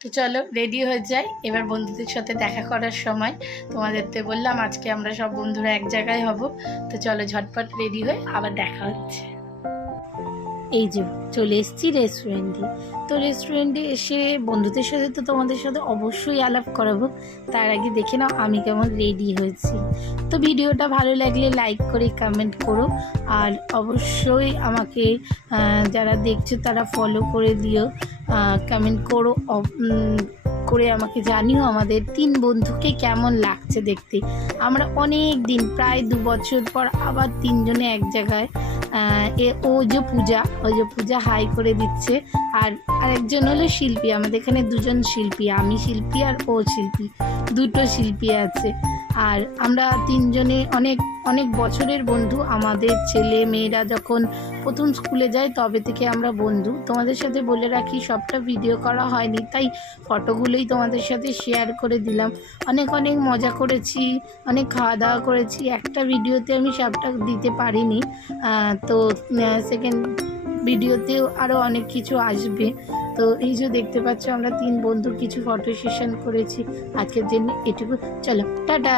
তো চলো রেডি হয়ে যাই, এবার বন্ধুদের সাথে দেখা করার সময়। তোমাদের তো বললাম আজকে আমরা সব বন্ধুরা এক জায়গায় হব। তো চলো ঝটপট রেডি হয়ে আবার দেখা হচ্ছে। এই যে চলে এসেছি রেস্টুরেন্টে। তো রেস্টুরেন্টে এসে বন্ধুদের সাথে তো তোমাদের সাথে অবশ্যই আলাপ করাবো। তার আগে দেখে নাও আমি কেমন রেডি হয়েছি। তো ভিডিওটা ভালো লাগলে লাইক করে কমেন্ট করো, আর অবশ্যই আমাকে যারা দেখছো তারা ফলো করে দিও, কমেন্ট করো, করে আমাকে জানিও আমাদের 3 বন্ধুকে কেমন লাগছে দেখতে। আমরা অনেক দিন প্রায় 2 বছর পর আবার 3 জনে এক জায়গায়। ও যে পূজা হাই করে দিচ্ছে, আর আরেকজন হলো শিল্পী। আমাদের এখানে 2 জন শিল্পী, আমি শিল্পী আর ও শিল্পী, 2টো শিল্পী আছে। আর আমরা 3 জনে অনেক অনেক বছরের বন্ধু। আমাদের ছেলে মেয়েরা যখন প্রথম স্কুলে যায় তবে থেকে আমরা বন্ধু। তোমাদের সাথে বলে রাখি সবটা ভিডিও করা হয়নি, তাই ফটোগুলোই তোমাদের সাথে শেয়ার করে দিলাম। অনেক অনেক মজা করেছি, অনেক খাওয়া দাওয়া করেছি। একটা ভিডিওতে আমি সবটা দিতে পারিনি, তো সেকেন্ড ভিডিওতেও আরও অনেক কিছু আসবে। তো এই যে দেখতে পাচ্ছ আমরা 3 বন্ধু কিছু ফটো সেশন করেছি। আজকের জন্য এটুকু, চলো টাটা।